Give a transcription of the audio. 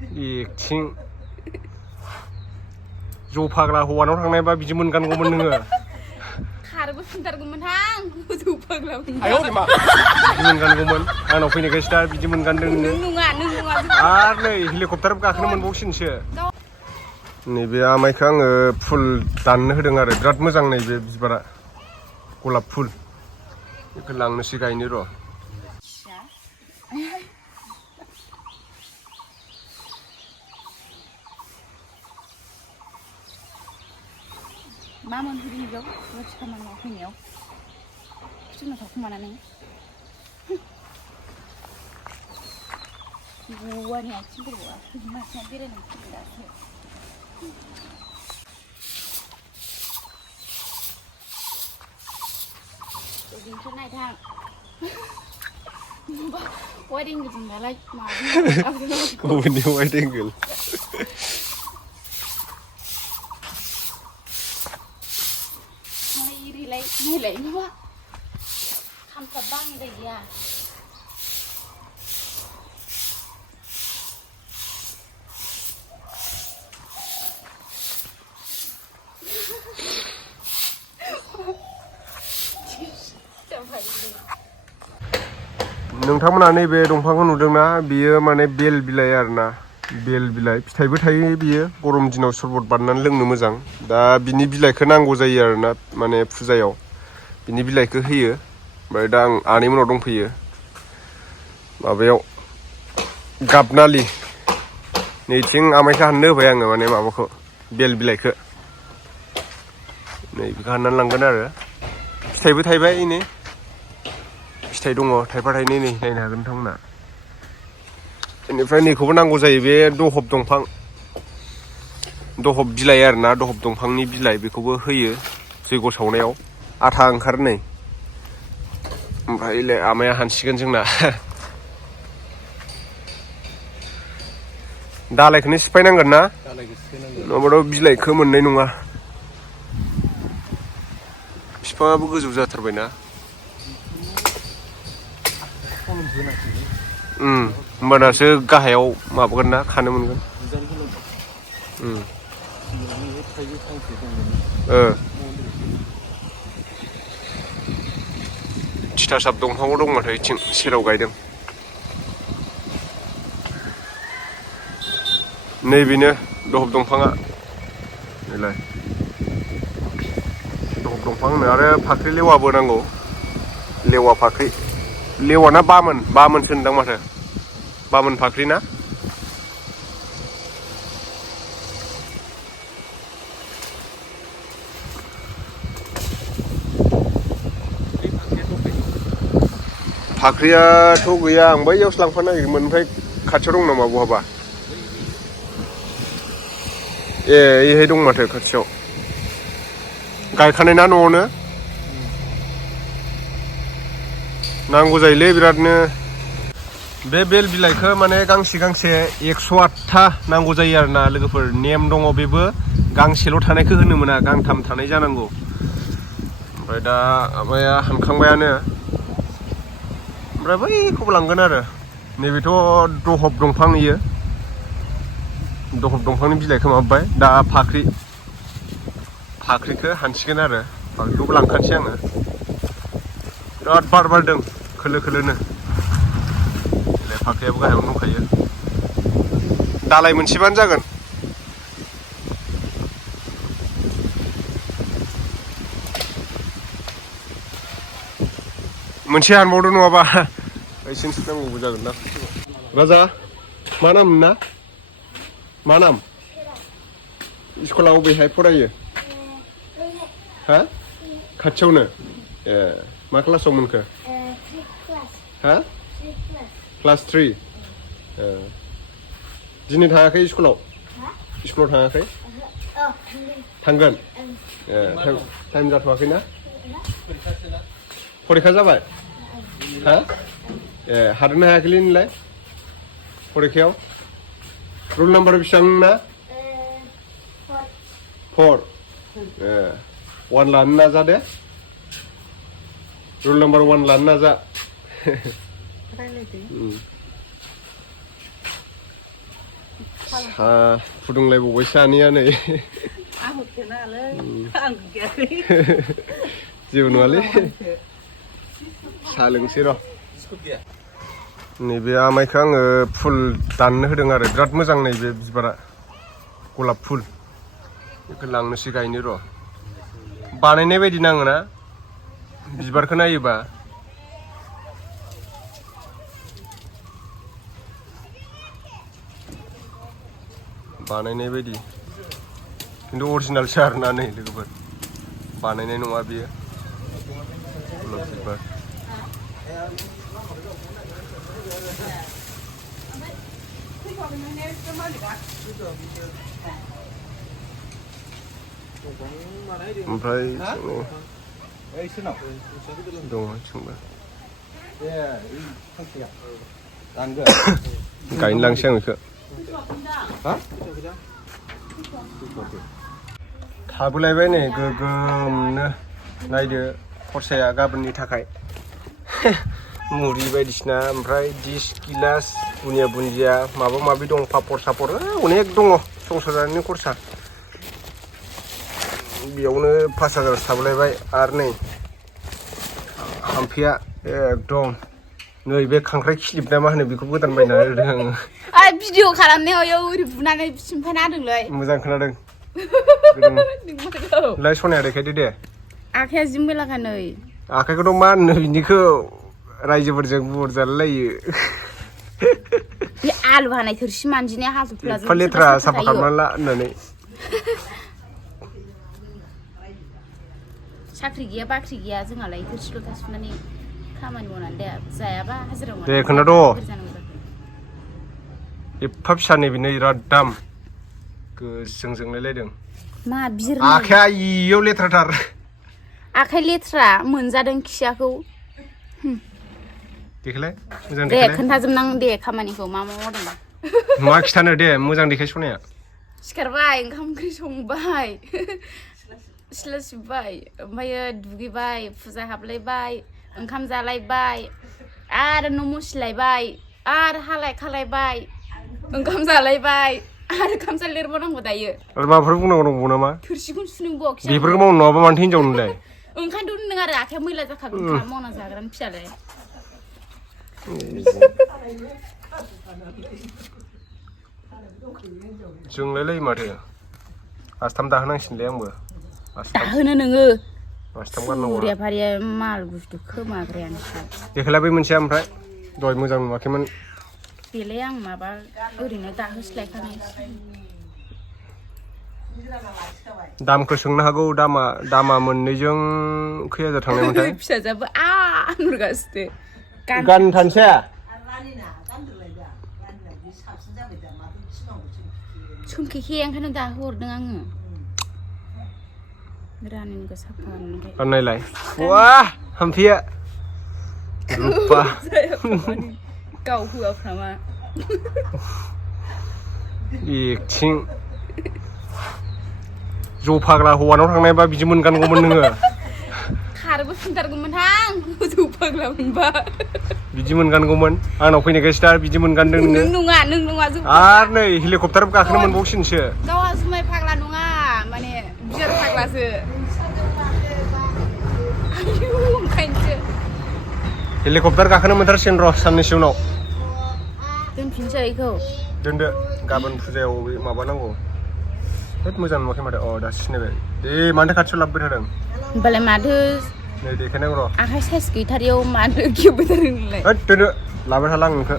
acting ज' फाग्ला हौवानाव थांनायबा बिदि मोनगानगौमोन नोङो खारबो फिनथारगौमोनहां जौ फाग्ला आयौ मा बिदि मोनगानगौमोन आंनाव फैनायखायसो दा बिदि मोनगानदों नोङो नों नङा आरो नै हेलिकप्टार गाखोनो मोनबावसिनसो नैबे आमाइखौ आङो फुल दाननो होदों आरो बिराद मोजां नैबे बिबारा गलाप फुल बेखौ लांनोसै गायनो र' मा मोनहैदों बेयाव रुथि खामानि मावफैनायाव खिथुनाव थाखुमानानै गवानि आथिंफोरखौ मानसिया बेरायनो फैदासो ओरैनोथ' नायथां वाइड एंगोलजों नालाय गुबुननि वाइड एंगोल नायलाय माबा खामथाब बांद्राय गैया नोंथांमोना नैबे दंफांखौ नुदोंना बियो माने बेल बिलाइ आरोना बेल बिलाइ फिथाइबो थायो बियो गरम दिनाव सरबत बानायनानै लोंनो मोजां दा बिनि बिलाइखौ नांगौ जायो आरोना माने फुजायाव बिनि बिलाइखौ होयो ओमफ्राय दा आं आनैमोनाव दंफैयो माबायाव गाबनालि नैथिं आमाइखौ हाननो होबाय आङो माने माबाखौ बेल बिलाइखौ नै बेखौ हाननानै लांगोन आरो फिथाइबो थायबाय नै फिथाइ दङ थाइफा थाइनै नै नायनो हागोन नोंथांमोना बेनिफ्राय नैखौबो नांगौ जायो बे दहब दंफां दहब बिलाइ आरोना दहब दंफांनि बिलाइ बेखौबो होयो जैग' सावनायाव आथा ओंखारो नै ओमफ्राय आमाया हानसिगोन जोंना दालायखौनो सिफायनांगोन ना नङाबाथ' बिलाइखौ मोननाय नङा बिफाङाबो गोजौ जाथारबायना होमबानासो गाहायाव माबागोन ना खानो मोनगोन थिथासाब दंफांबो दं माथो बिथिं सेराव गायदों नैबेनो दहब दंफाङा नैलाय दहब दंफां होनो आरो फाख्रि लेवाबो नांगौ लेवा फाख्रि लेवाना बामोनसो होनदां माथो बामोन फाख्रि ना फाख्रियाथ' गैया आं बैयावसो लांफानो नागिरदोंमोन ओमफ्राय खाथियाव दं नामा बहाबा ए यैहाय दं माथो खाथियाव गायखानाय ना न'आवनो नांगौ जायोलै बिरादनो बे बेल बिलाइखौ माने गांसे गांसे 108था नांगौ जायो आरोना लोगोफोर नेम दङ बेबो गांसेल' थानायखौ होनो मोना गांथाम थानाय जानांगौ ओमफ्राय दा माबाया हानखांबायानो ओमफ्राय बैखौबो लांगोन आरो नैबेथ' दहब दंफां इयो दहब दंफांनि बिलाइखौ माबाबाय दा फाख्रिखौ हानसिगोन आरो फाख्रिखौबो लांखानोसै आङो बिराद बार बारदों खोलो खोलोनो फाख्रियाबो गाहायावनो दंखायो दालाय मोनसेबानो जागोन मोनसे हानबावदो नङाबा एसेनोसो नांगौबो जागोन ना राजा मा नाम ना मा नाम स्कुला बबेहाय फरायो हा खाथियावनो ए मा क्लासाव मोनखो हा क्लास 3 दिनै थाङाखै स्कुलाव थाङाखै थांगोन ए टाइम जाथ'वाखैना फरिखा जाबाय हा ए हादोंना हायाखैलै नोंलाय फरिखायाव रल नाम्बार बेसेबां नोंना 4 ए 1 लानो नाजा दे रल नाम्बार 1 लानो नाजा साहा फुदुंलायबावबाय सानैया नै आं होफेरनाङालै आं गैयाखै जेबो नङालै साहा लोंसै र' नैबे आमाइखौ आङो फुल दाननो होदों आरो बिराद मोजां नैबे बिबारा गलाप फुल बेखौ लांनोसै गायनो र' बानायनाय बायदि नाङो ना बिबारखौ नायोबा बानायनाय बायदि खिन्थु अरिजिनालसो आरोना नै लोगोफोर बानायनाय नङा बियो गलाप बिबार ओमफ्राय दङ सोंबा गायनो लांसै आं बेखौ थाबोलायबाय नै गोगोमनो नायदो खरसाया गाबोननि थाखाय मुरि बायदिसिना ओमफ्राय डिस गिलास बुनिया बुन्दिया माबा माबि दं पापर सापर अनेक दङ संसार जानायनि खरसा बेयावनो 5,000 थाबोलायबाय आरो नै हाम्फेया एकदम नै बे खांख्राइ खिलिब ना मा होनो बेखौ गोदान बायनानै होदों आङो भिडिअ खालामनायाव ओरै बुनानै सिमफायना होदोंलै मोजां खोनादों लाय सनाया देखायदो दे आखाइया जिम बेलाखा नै आखाइखौथ' मा होनो बिनिखौ रायजोफोरजों बुरजालायो बे आलु हानाय थोरसि मानजिनाया हाथफ्ला एफा लेथ्रा साफा खालामनानै ला होननानै साख्रि गैया बाख्रि गैया जोंहालाय थोरसि लथा सुनानै खामानि मावनानै जायाबा हाजिरा दे खोन्थाद' एफा फिसा नै बिनो बिराद दाम गोजों जोंलायलायदों मा बिर आखाइया इयाव लेथ्राथार आखाइ लेथ्रा मोनजादों खियाखौ देखायलाय मोजां दे खोन्थाजोबनां दे खामानिखौ मा मा मावदों मा खिथानो दे मोजां देखाय सनाया सिखारबाय ओंखाम ओंख्रि संबाय सिथ्ला सिबबाय ओमफ्रायो दुगैबाय फुजा हाबलायबाय ओंखाम जालायबाय आरो न' मुसिलायबाय आरो हालाय खालायबाय ओंखाम जालायबाय आरो खामसा लिरबावनांगौ दायो आरो माबाफोर बुंनांगौ दंबावो नामा थोरसिखौनो सुनो बावाखै बेफोरखौ मावनो नङाबा मानोथो हिनजाव नोंलाय ओंखायनोथ' होनदों आरो आखाइया मैला जाखागोन ओंखाम मावना जाग्रानि फिसालाय जोंलायलायो माथो आस्थाम दाहोनांसिगोनलै आंबो दाहोनो नोङो आस्थाम गाननांगौ सुरिया फारिया माल बुस्थु खोमाग्रायानोखा देखायलाय बै मोनसेया ओमफ्राय दहाय मोजां नुवाखैमोन बेलाय आं माबा ओरैनो दाहोस्लायखानाय दामखौ सोंनो हागौ दामा मोननैजों खैहाजार थांनायमोनथाय फिसाजाबो नुगासिनो गान थानोसै सोंखेखे ओंखायनो दाहोहरदों आङो रानिनिखौ साफा नुबाय गाननायलाय वाह हाम्फेया रुपा गाव होआफ्रामा एकथिं जफाग्ला हौवानाव थांनायबा बिदि मोनगानगौमोन नोङो खारबो फिनथारगौमोनहां जफाग्ला मोनबा बिदि मोनगानगौमोन आंनाव फैनायखायसो दा बिदि मोनगानदों नों नोङो नङा आरो नै हेलिकप्टार गाखोनो मोनबावसिनसो गावहा जुमाय फाग्ला नङा माने बियार फाग्लासो ओंखायनोसो हेलिकप्टार गाखोनो मोनथारसिगोन र' साननैसो उनाव दोनफिनसै बेखौ दोनदो गाबोन फुजायाव माबानांगौ होद मोजां नुवाखै माथो दासो सिनायबाय दे मानोथो खाथियाव लाबोबाय थादों होमबालाय माथो नै देखायनांगौ र' आखाइ साइज गैथारियाव माथो खेबबाय थादों नोंलाय होद दोनदो लाबाय थाला आं नोंखौ